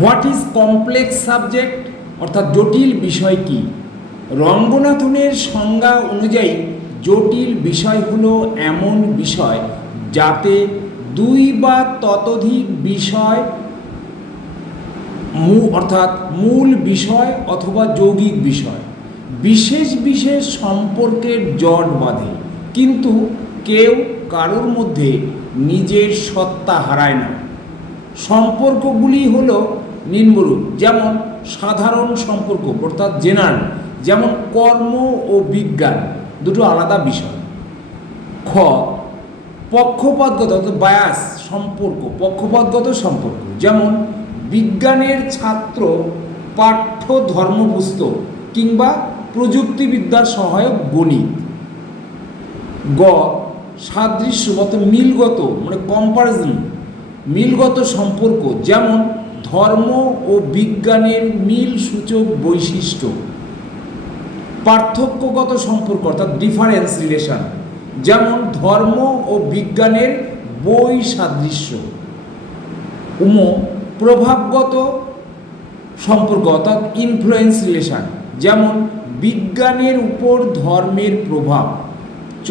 What is complex subject অর্থাৎ জটিল বিষয় কি? রঙ্গনাথনের সংজ্ঞা অনুযায়ী জটিল বিষয় হলো এমন বিষয় যাতে দুই বা ততোধিক বিষয় অর্থাৎ মূল বিষয় অথবা যৌগিক বিষয় বিশেষ বিশেষ সম্পর্কের জট বাঁধে, কিন্তু কেউ কারোর মধ্যে নিজের সত্তা হারায় না। সম্পর্কগুলি হলো নিম্নরূপ, যেমন সাধারণ সম্পর্ক অর্থাৎ জেনারেল, যেমন কর্ম ও বিজ্ঞান দুটো আলাদা বিষয়। খ পক্ষপাতগত অর্থাৎ বায়াস সম্পর্ক, পক্ষপাতগত সম্পর্ক, যেমন বিজ্ঞানের ছাত্র পাঠ্য ধর্মপুস্তক কিংবা প্রযুক্তিবিদ্যার সহায়ক গণিত। গ সাদৃশ্যগত মিলগত মানে কম্পারিজন, মিলগত সম্পর্ক, যেমন ধর্ম ও বিজ্ঞানের মিল সূচক বৈশিষ্ট্য। পার্থক্যগত সম্পর্ক অর্থাৎ ডিফারেন্স রিলেশন, যেমন ধর্ম ও বিজ্ঞানের বৈসাদৃশ্য। প্রভাবগত সম্পর্ক অর্থাৎ ইনফ্লুয়েন্স রিলেশন, যেমন বিজ্ঞানের উপর ধর্মের প্রভাব। চ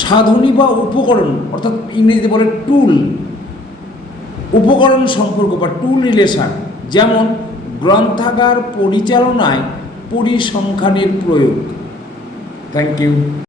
সাধনী বা উপকরণ অর্থাৎ ইংরেজিতে বলে টুল, উপকরণ সম্পর্ক বা টুল রিলেশন, যেমন গ্রন্থাগার পরিচালনায় পরিসংখ্যানের প্রয়োগ। Thank you.